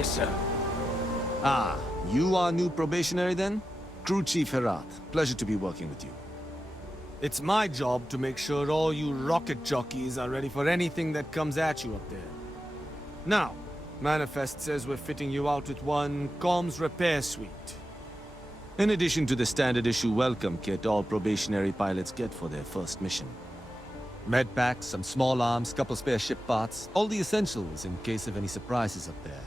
Yes, sir. Ah, you are new probationary then? Crew Chief Herat. Pleasure to be working with you. It's my job to make sure all you rocket jockeys are ready for anything that comes at you up there. Now, Manifest says we're fitting you out with one comms repair suite. In addition to the standard issue welcome kit all probationary pilots get for their first mission. Medpacks, some small arms, couple spare ship parts, all the essentials in case of any surprises up there.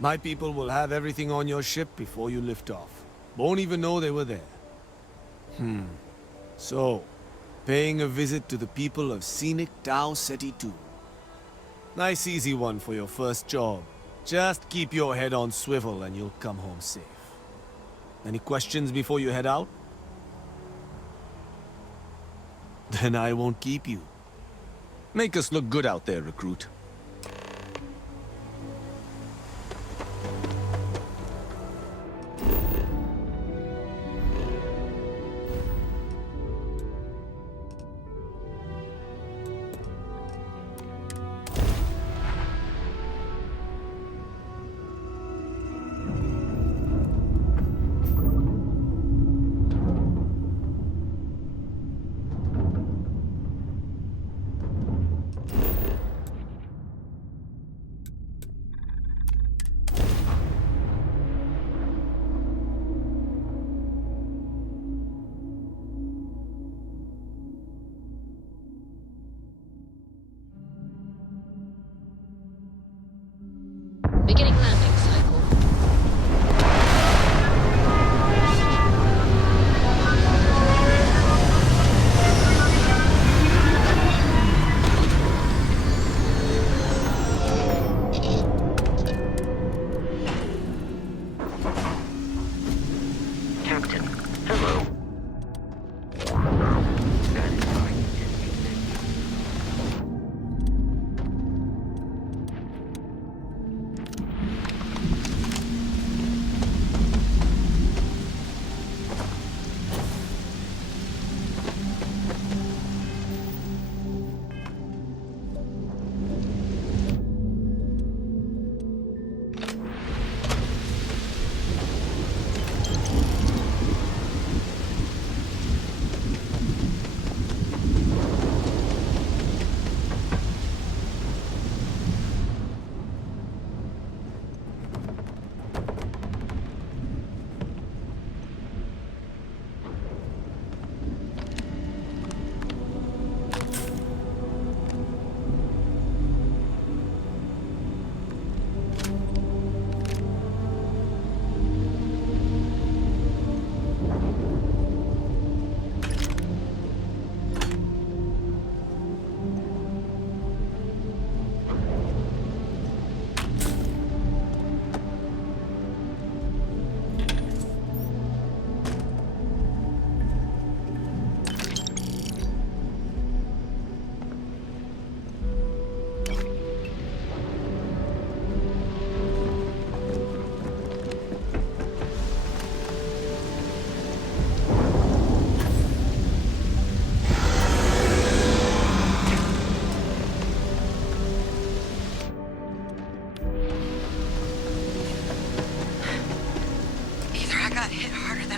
My people will have everything on your ship before you lift off. Won't even know they were there. So, paying a visit to the people of scenic Tau Ceti II. Nice easy one for your first job. Just keep your head on swivel and you'll come home safe. Any questions before you head out? Then I won't keep you. Make us look good out there, recruit. Beginning landing cycle. Captain, hello.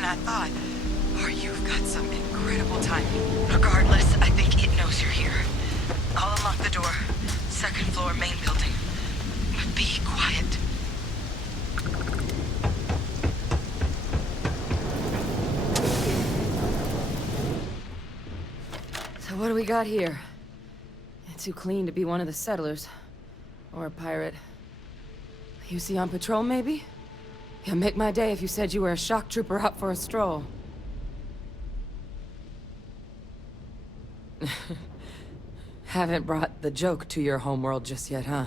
I thought. Or you've got some incredible timing. Regardless, I think it knows you're here. I'll unlock the door. Second floor, main building. But be quiet. So what do we got here? Too clean to be one of the settlers. Or a pirate. You see on patrol, maybe? You'd make my day if you said you were a shock trooper out for a stroll. Haven't brought the joke to your homeworld just yet, huh?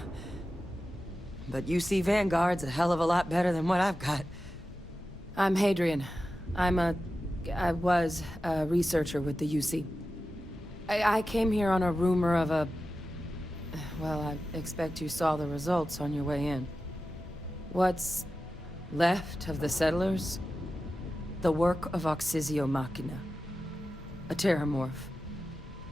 But UC Vanguard's a hell of a lot better than what I've got. I'm Hadrian. I was a researcher with the UC. I came here on a rumor of a... Well, I expect you saw the results on your way in. What's left of the settlers? The work of Oxysio Machina. A Terrormorph.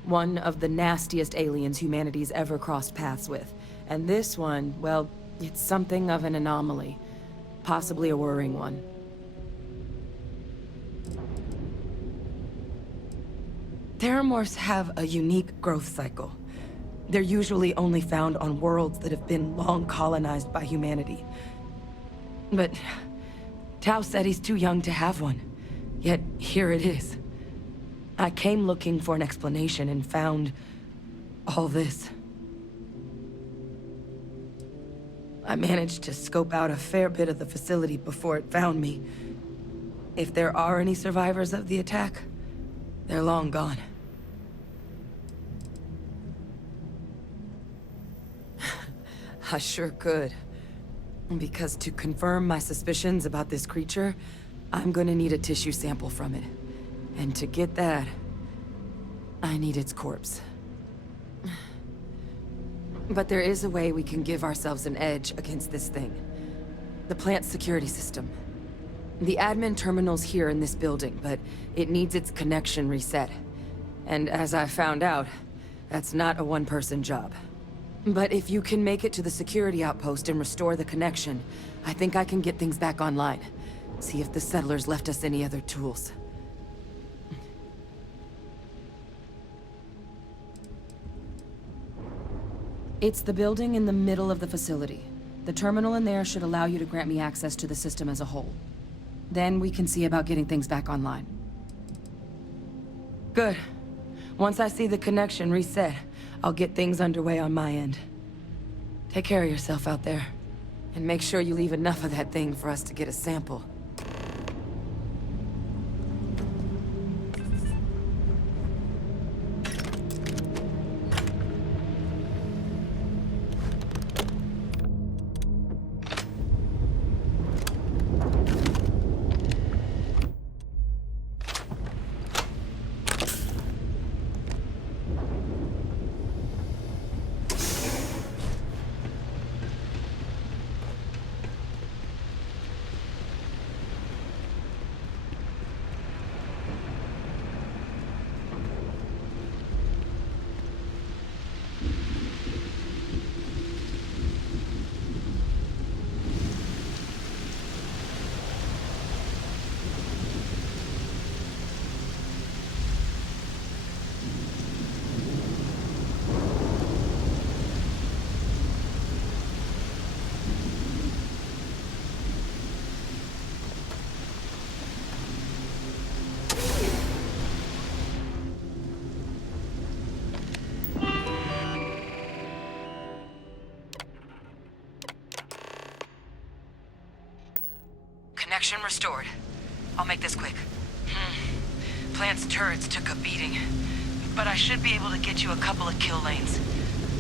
One of the nastiest aliens humanity's ever crossed paths with. And this one, well, It's something of an anomaly, possibly a worrying one. Terrormorphs have a unique growth cycle. They're usually only found on worlds that have been long colonized by humanity. But Tau Ceti's too young to have one. Yet, here it is. I came looking for an explanation and found all this. I managed to scope out a fair bit of the facility before it found me. If there are any survivors of the attack, they're long gone. I sure could. Because to confirm my suspicions about this creature, I'm gonna need a tissue sample from it. And to get that, I need its corpse. But there is a way we can give ourselves an edge against this thing. The plant's security system. The admin terminal's here in this building, but it needs its connection reset. And as I found out, that's not a one-person job. But if you can make it to the security outpost and restore the connection, I think I can get things back online. See if the settlers left us any other tools. It's the building in the middle of the facility. The terminal in there should allow you to grant me access to the system as a whole. Then we can see about getting things back online. Good. Once I see the connection reset, I'll get things underway on my end. Take care of yourself out there. And make sure you leave enough of that thing for us to get a sample. Connection restored. I'll make this quick. Plant's turrets took a beating, but I should be able to get you a couple of kill lanes.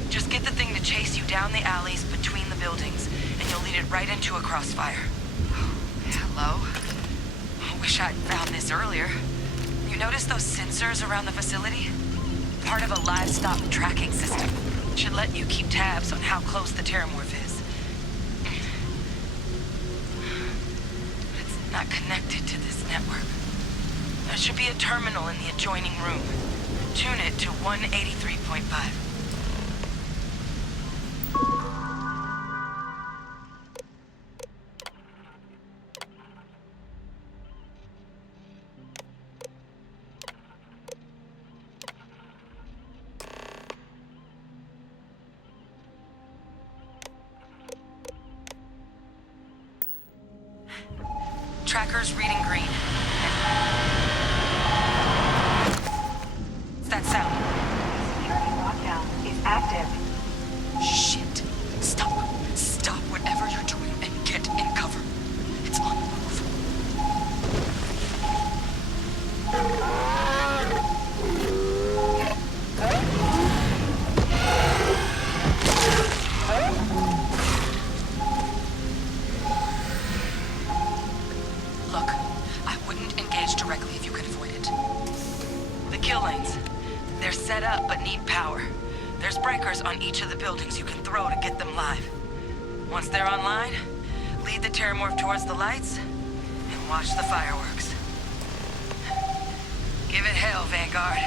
Just get the thing to chase you down the alleys between the buildings, and you'll lead it right into a crossfire. Hello? I wish I'd found this earlier. You notice those sensors around the facility? Part of a livestock tracking system. Should let you keep tabs on how close the Terrormorph is. It's not connected to this network. There should be a terminal in the adjoining room. Tune it to 183.5. Tracker's reading green. What's that sound? Security lockdown is active. Shit. Stop. Stop whatever you're doing and get in cover. It's on the move. Look, I wouldn't engage directly if you could avoid it. The kill lanes. They're set up but need power. There's breakers on each of the buildings you can throw to get them live. Once they're online, lead the Terrormorph towards the lights and watch the fireworks. Give it hell, Vanguard.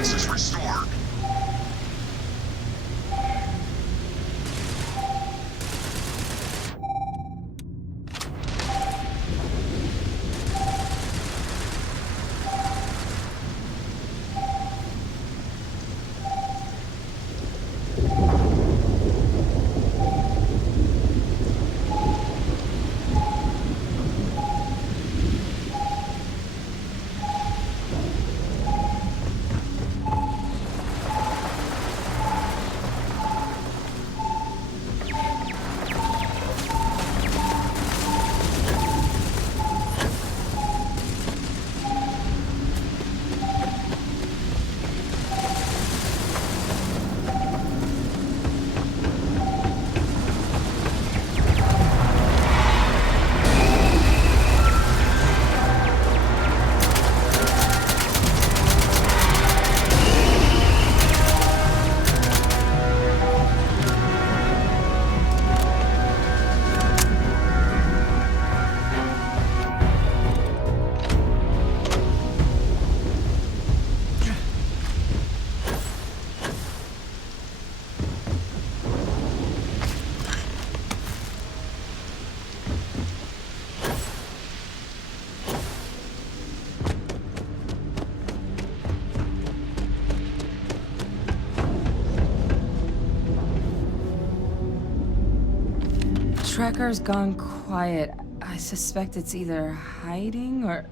defenses restored. Tracker's gone quiet. I suspect it's either hiding or...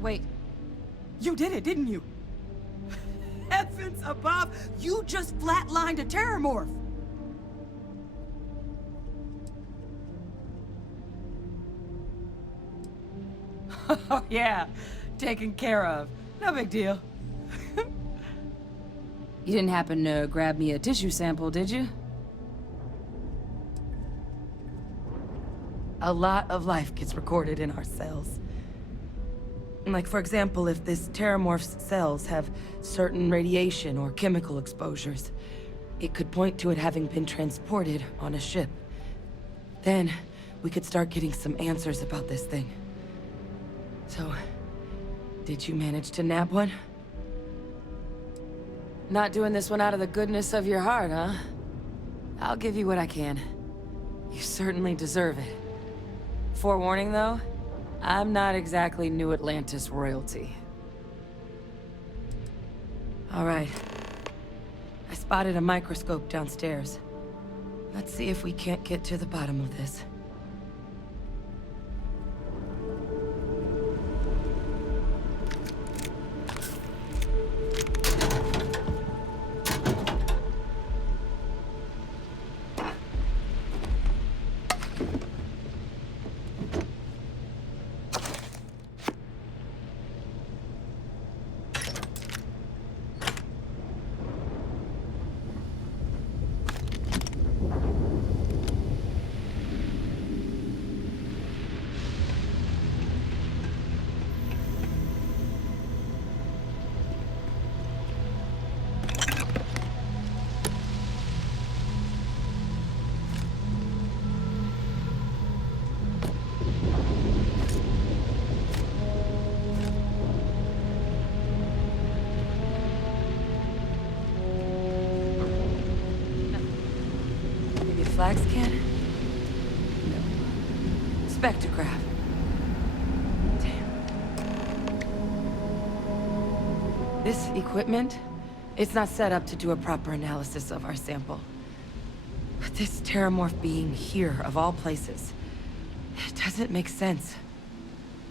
Wait. You did it, didn't you? Heavens above! You just flatlined a Terrormorph! Oh yeah, taken care of. No big deal. You didn't happen to grab me a tissue sample, did you? A lot of life gets recorded in our cells. Like, for example, if this Terrormorph's cells have certain radiation or chemical exposures, it could point to it having been transported on a ship. Then, we could start getting some answers about this thing. So, did you manage to nab one? Not doing this one out of the goodness of your heart, huh? I'll give you what I can. You certainly deserve it. Forewarning, though, I'm not exactly New Atlantis royalty. All right. I spotted a microscope downstairs. Let's see if we can't get to the bottom of this. Flax can? No. Spectrograph. Damn. This equipment, it's not set up to do a proper analysis of our sample. But this Terrormorph being here, of all places, it doesn't make sense.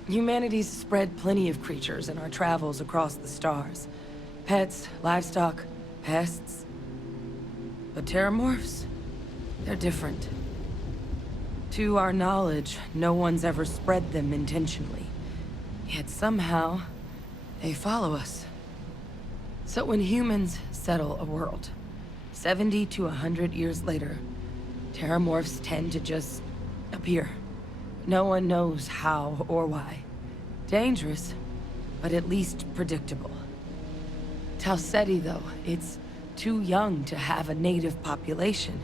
Humanity's spread plenty of creatures in our travels across the stars. Pets, livestock, pests. But Terrormorphs? They're different. To our knowledge, no one's ever spread them intentionally. Yet somehow, they follow us. So when humans settle a world, 70 to 100 years later, Terrormorphs tend to just appear. No one knows how or why. Dangerous, but at least predictable. Tau Ceti, though, it's too young to have a native population.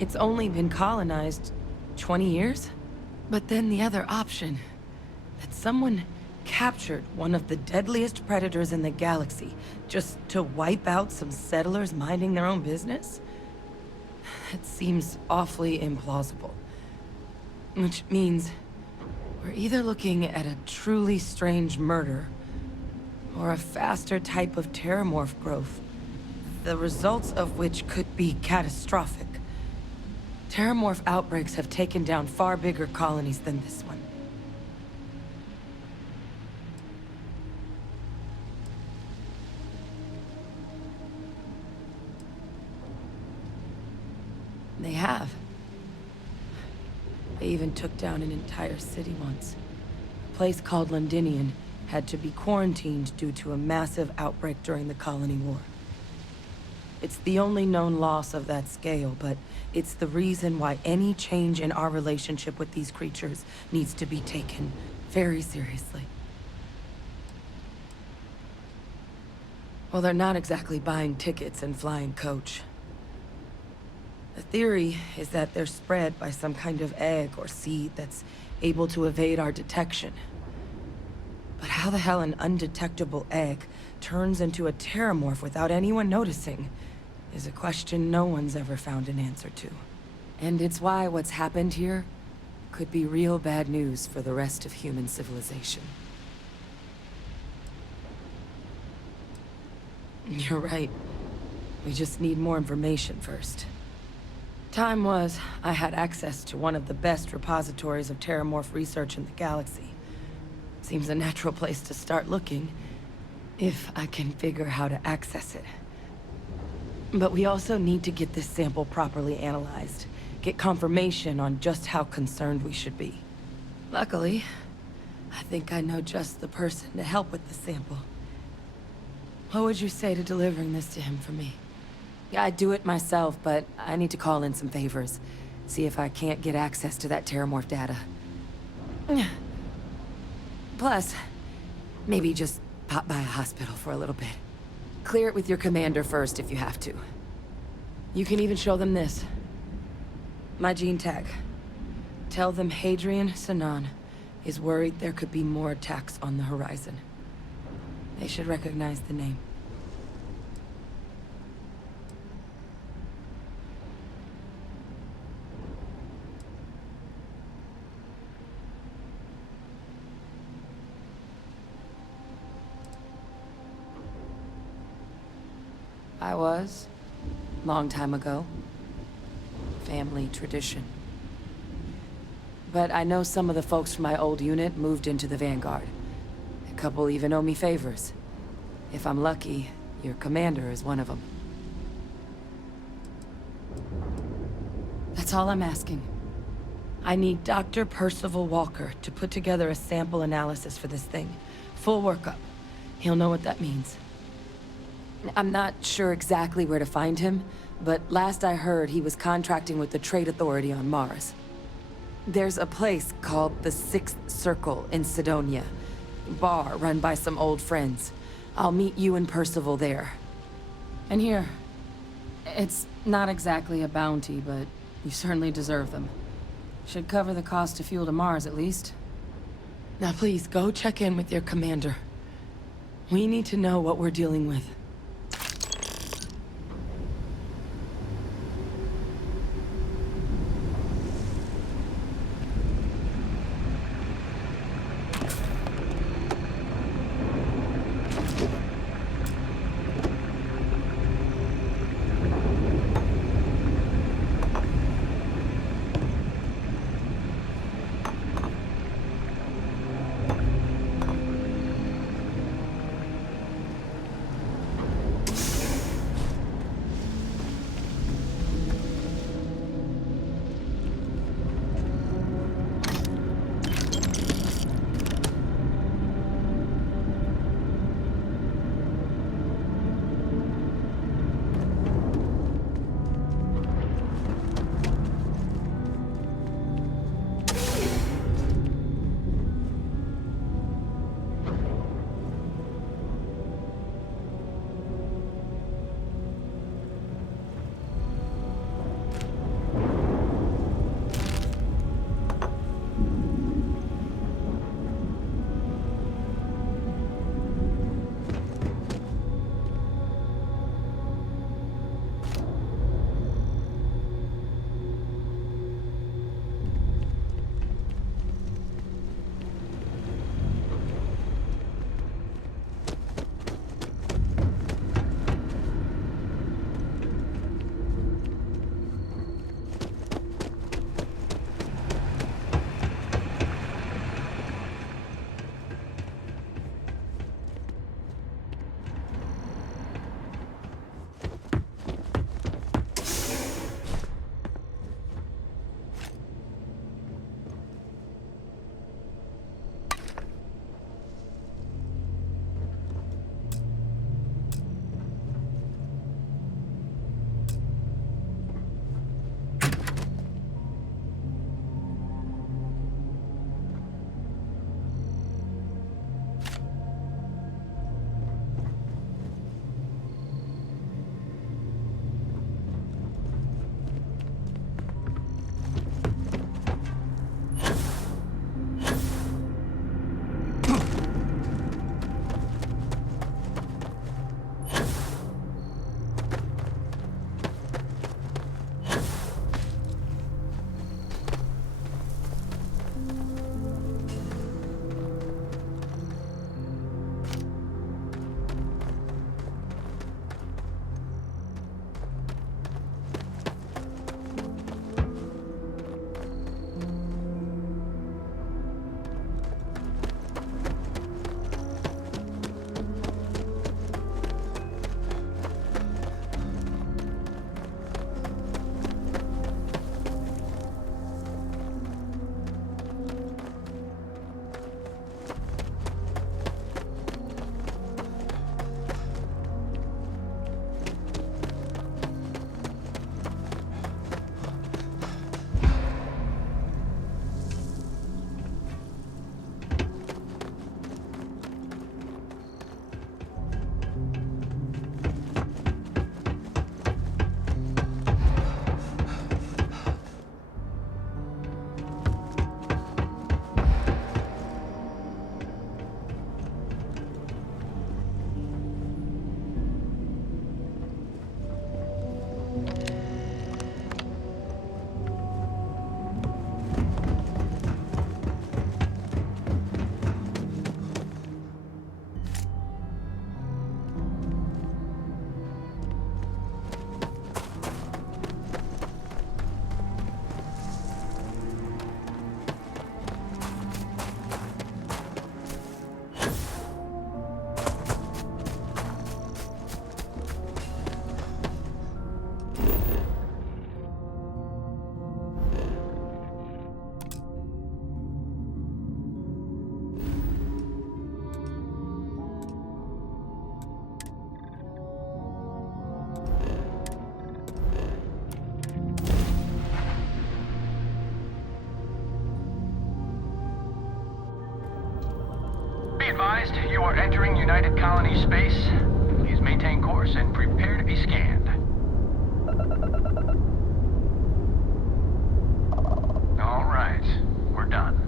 It's only been colonized 20 years? But then the other option, that someone captured one of the deadliest predators in the galaxy just to wipe out some settlers minding their own business? It seems awfully implausible. Which means we're either looking at a truly strange murder or a faster type of Terrormorph growth, the results of which could be catastrophic. Terrormorph outbreaks have taken down far bigger colonies than this one. They have. They even took down an entire city once. A place called Londinian had to be quarantined due to a massive outbreak during the Colony War. It's the only known loss of that scale, but it's the reason why any change in our relationship with these creatures needs to be taken very seriously. Well, they're not exactly buying tickets and flying coach. The theory is that they're spread by some kind of egg or seed that's able to evade our detection. But how the hell an undetectable egg turns into a Terrormorph without anyone noticing is a question no one's ever found an answer to. And it's why what's happened here could be real bad news for the rest of human civilization. You're right. We just need more information first. Time was, I had access to one of the best repositories of Terrormorph research in the galaxy. Seems a natural place to start looking, if I can figure how to access it. But we also need to get this sample properly analyzed, get confirmation on just how concerned we should be. Luckily, I think I know just the person to help with the sample. What would you say to delivering this to him for me? Yeah, I'd do it myself, but I need to call in some favors. See if I can't get access to that Terrormorph data. Plus, maybe just pop by a hospital for a little bit. Clear it with your commander first if you have to. You can even show them this. My gene tag. Tell them Hadrian Sanan is worried there could be more attacks on the horizon. They should recognize the name. I was. Long time ago. Family tradition. But I know some of the folks from my old unit moved into the Vanguard. A couple even owe me favors. If I'm lucky, your commander is one of them. That's all I'm asking. I need Dr. Percival Walker to put together a sample analysis for this thing. Full workup. He'll know what that means. I'm not sure exactly where to find him, but last I heard he was contracting with the Trade Authority on Mars. There's a place called the Sixth Circle in Sidonia. Bar run by some old friends. I'll meet you and Percival there. And here. It's not exactly a bounty, but you certainly deserve them. Should cover the cost of fuel to Mars, at least. Now please, go check in with your commander. We need to know what we're dealing with. are entering United Colony space. Please maintain course and prepare to be scanned. All right, we're done.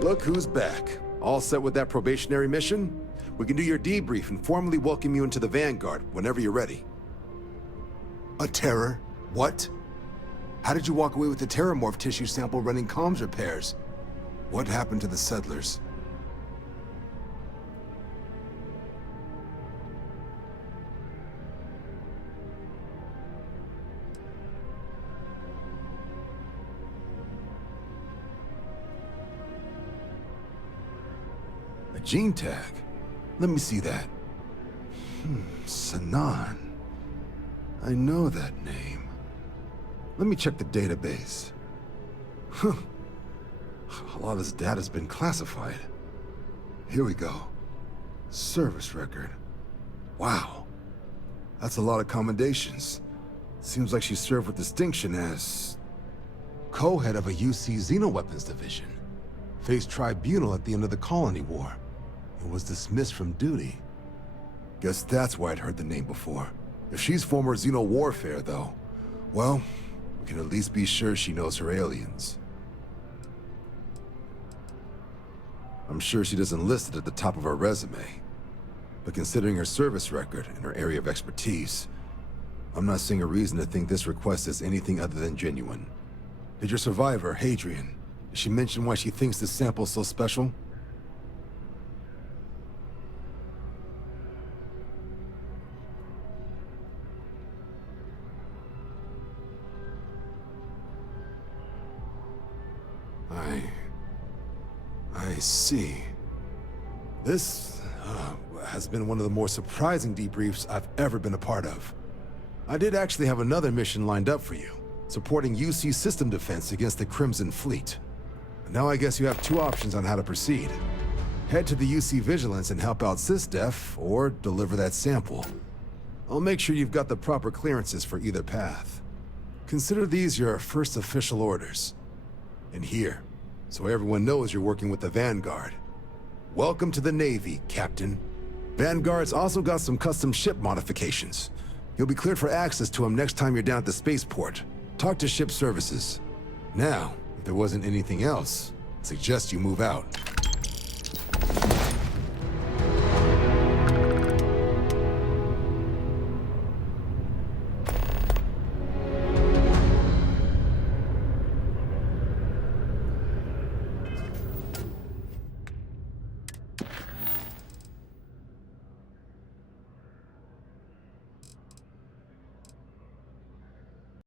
Look who's back. All set with that probationary mission? We can do your debrief and formally welcome you into the Vanguard whenever you're ready. A terror? What? How did you walk away with the Terrormorph tissue sample running comms repairs? What happened to the settlers? A gene tag? Let me see that. Sanan. I know that name. Let me check the database. Huh. A lot of this data's been classified. Here we go. Service record. Wow. That's a lot of commendations. Seems like she served with distinction as co-head of a UC Xenoweapons division. Faced tribunal at the end of the Colony War. And was dismissed from duty. Guess that's why I'd heard the name before. If she's former Xeno warfare, though, well, we can at least be sure she knows her aliens. I'm sure she doesn't list it at the top of her resume. But considering her service record and her area of expertise, I'm not seeing a reason to think this request is anything other than genuine. Did your survivor, Hadrian, did she mention why she thinks this sample's so special? I see. This has been one of the more surprising debriefs I've ever been a part of. I did actually have another mission lined up for you, supporting UC system defense against the Crimson Fleet. And now I guess you have two options on how to proceed. Head to the UC Vigilance and help out SysDef, or deliver that sample. I'll make sure you've got the proper clearances for either path. Consider these your first official orders. And here, so everyone knows you're working with the Vanguard. Welcome to the Navy, Captain. Vanguard's also got some custom ship modifications. You'll be cleared for access to them next time you're down at the spaceport. Talk to ship services. Now, if there wasn't anything else, I suggest you move out.